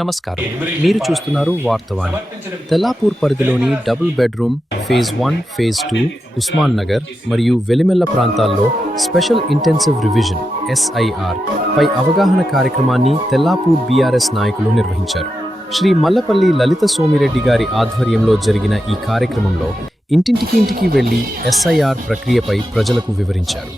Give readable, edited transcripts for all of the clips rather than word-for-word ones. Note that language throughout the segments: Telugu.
నమస్కారం. మీరు చూస్తున్నారు వార్తవాణి. తెల్లాపూర్ పరిధిలోని double bedroom phase 1, phase 2, Osman Nagar మరియు వెలిమెల్ల ప్రాంతాల్లో స్పెషల్ ఇంటెన్సివ్ రివిజన్ SIR పై అవగాహన కార్యక్రమాన్ని తెల్లాపూర్ బీఆర్ఎస్ నాయకులు నిర్వహించారు. శ్రీ మల్లపల్లి లలిత సోమిరెడ్డి గారి ఆధ్వర్యంలో జరిగిన ఈ కార్యక్రమంలో ఇంటింటికి వెళ్లి SIR ప్రక్రియపై ప్రజలకు వివరించారు.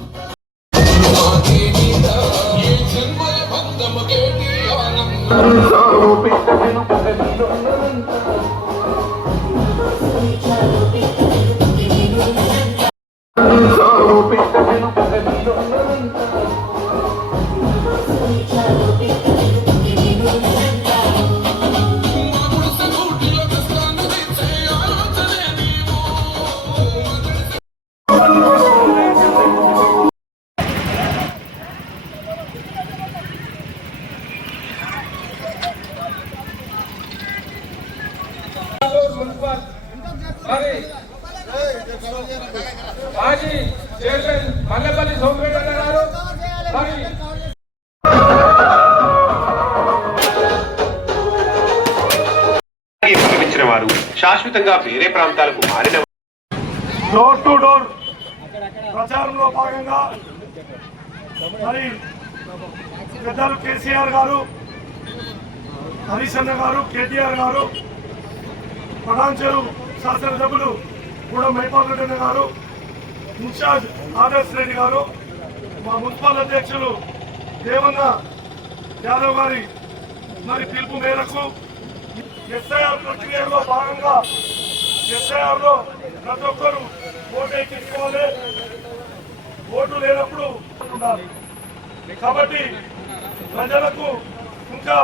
మాజీ చైర్మన్ మల్లెపల్లి సోమిరెడ్డి గారు ఇచ్చిన వారు శాశ్వతంగా వేరే ప్రాంతాలకు మారిన డోర్ టు డోర్ ప్రచారంలో భాగంగా మరి పెద్దలు కేసీఆర్ గారు, హరీష్ అన్న గారు, కేటీఆర్ గారు, పటాన్చెరు శాసనసభ్యులు కూడా మైపాల్ రెడ్డి గారు, ఇన్ఛార్జ్ ఆదర్శ్ రెడ్డి గారు, మా మున్సిపల్ అధ్యక్షులు దేవన్న యాదవ్ గారి మరి పిలుపు మేరకు SIR ప్రక్రియలో భాగంగా SIR లో ప్రతి ఒక్కరు ఓటు ఎక్కించుకోవాలి. ఓటు లేనప్పుడు ఉండాలి. కాబట్టి ప్రజలకు ఇంకా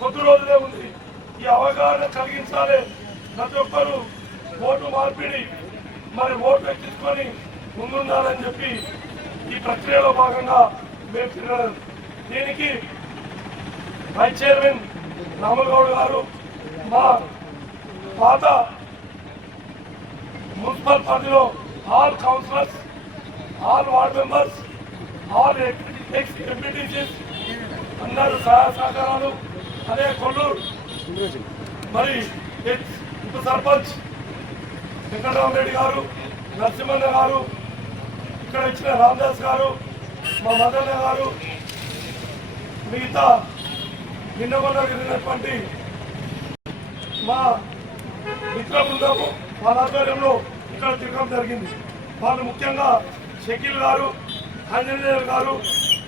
కొద్ది రోజులే ఉంది. ఈ అవగాహన కలిగించాలి. ప్రతి ఒక్కరు ఓటు మార్పిడి మరి ఓటు ఎక్కించుకొని ముందుండాలని చెప్పి ఈ ప్రక్రియలో భాగంగా మేము తిరగడం. దీనికి వైస్ చైర్మన్ రాముల్ గౌడ్ గారు, మా పాత మున్సిపల్ పరిధిలో all councillors, all ward members, all ex MPTCs అందరూ సహాయ సహకారాలు, అదే కొల్లూరు మరి ఉప సర్పంచ్ వెంకటరామరెడ్డి గారు, నరసింహన్న గారు, ఇక్కడ ఇచ్చిన రామదాస్ గారు, మా మదన్న గారు, మిగతా నిన్నమన్న జరిగినటువంటి మా మిత్ర బృందము వాళ్ళ ఆధ్వర్యంలో ఇక్కడ తిరగడం జరిగింది. వాళ్ళు ముఖ్యంగా షకీల్ గారు, ఆంజనేయులు గారు,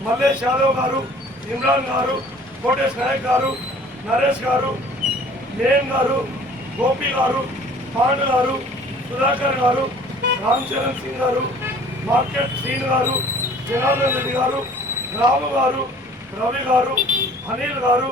మల్లేష్ యాదవ్ గారు, ఇమ్రాన్ గారు, కోటేష్ నాయక్ గారు, నరేష్ గారు, నేమ్ గారు, గోపి గారు, పాండు గారు, సుధాకర్ గారు, రామ్ చరణ్ సింగ్ గారు, మార్కెట్ శ్రీను గారు, జనార్దన్ రెడ్డి గారు, రాము గారు, రవి గారు, అనిల్ గారు